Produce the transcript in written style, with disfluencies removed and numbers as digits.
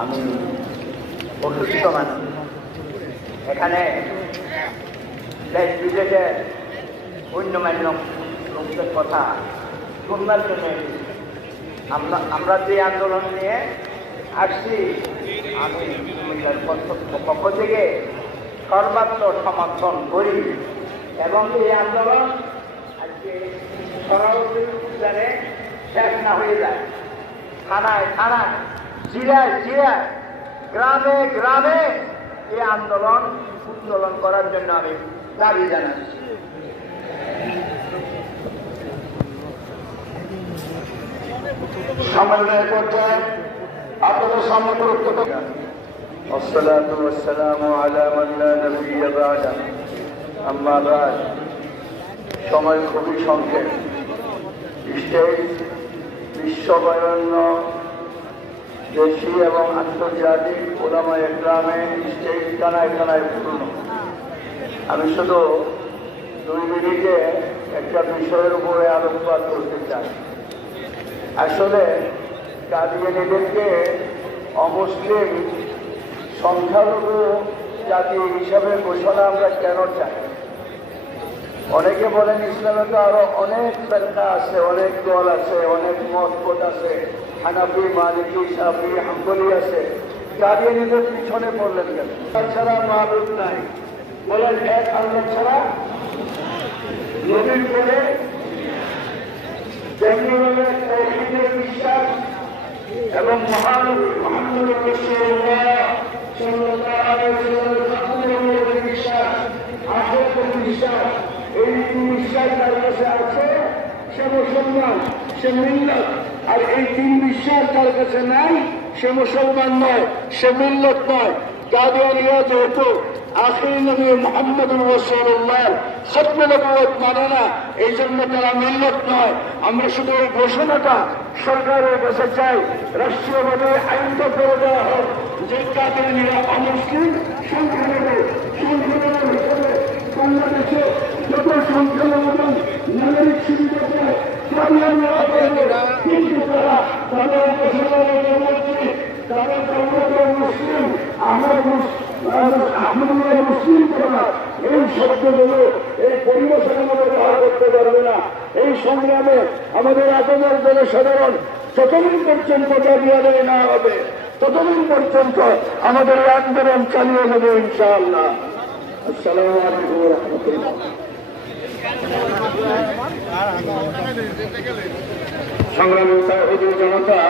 আমি প্রশিক্ষিত মানুষ। এখানে দেশ বিদেশের গণ্যমান্য লোকদের কথা শুনবার জন্য আমরা যে আন্দোলন নিয়ে আসছি, আমি কুমিল্লার পক্ষ থেকে সর্বাত্মক সমর্থন করি এবং এই আন্দোলন আজকে সরাসরি উদ্যানে শেষ না হয়ে যায়। থানায় থানায়, জিরায় জিরায়, গ্রামে গ্রামে এই আন্দোলন উত্তোলন করার জন্য আমি দাবি জানাচ্ছি। সম্মেলনের পর্যায়ে আপনাদের সামনে গুরুত্বপূর্ণ والصلاة والسلام على من لا نبي بعده أما بعد। সময় খুবই সংক্ষেপ। স্টেজ বিশ্ববরেণ্য দেশি এবং আন্তর্জাতিক ওলামায়ে ইকরামে স্টেজ কানায় কানায় পূর্ণ। আমি শুধু 2 মিনিটে একটা বিষয়ের উপরে আলোকপাত করতে চাই। আসলে কাদিয়ানীদেরকে অমুসলিম সংখ্যালঘু জাতি হিসাবে ঘোষণা আমরা কেন চাই? অনেকে বলেন ইসলামে তো আরো অনেক ফেরকা আছে, অনেক দল আছে, অনেক মতপথ আছে, হানাফি, মালিকি, শাফি, হাম্বলি আছে। কাদিয়ানীদের পিছনে পড়লেন কেন? ছাড়া মাহবুব নাই, বলেন এক আল্লাহ ছাড়া নবীর বলে তাওহীদের বিশ্বাস এবং মহানবী মুহাম্মদ রাসূলুল্লাহ সাল্লাল্লাহু আলাইহি ওয়াসাল্লামের বিশ্বাস, আখিরাতের বিশ্বাস, এই বিশ্বাস তার কাছে আছে, সে মুসলমান, সে মিল্লাত। আর এই 3 বিশ্বাস তার কাছে নাই, সে মুসলমান নয়, সে মিল্লাত নয়। কাদিয়ানীরা যেহেতু আখির নবী মুহাম্মদ রাসূলুল্লাহ খতমে নবুয়ত মানে না, এই জন্য তারা মিল্লাত নয়। আমরা শুধু এই ঘোষণাটা সরকারের কাছে চাই, রাষ্ট্রীয়ভাবে আইনটা করে দেওয়া হোক যে কাদিয়ানীরা অমুসলিম সংখ্যালঘু হিসেবে বাংলাদেশে যত সংখ্যালঘু নাগরিক সুবিধা পায় কাদিয়ানীরা পাবে, কিন্তু তারা তাদের মুসলিম আহমদুল্লাহ মুসলিম করা এই শব্দগুলো এই পরিবেশের মধ্যে ব্যবহার করতে পারবে না। এই সংগ্রামে আমাদের আপামর জনসাধারণ যতদিন পর্যন্ত দাবি আদায় না হবে ততদিন পর্যন্ত আমাদের আন্দোলন চালিয়ে যাবে ইনশাআল্লাহ। আসসালামু আলাইকুম ওয়া রাহমাতুল্লাহ। সংগ্রামী জনতা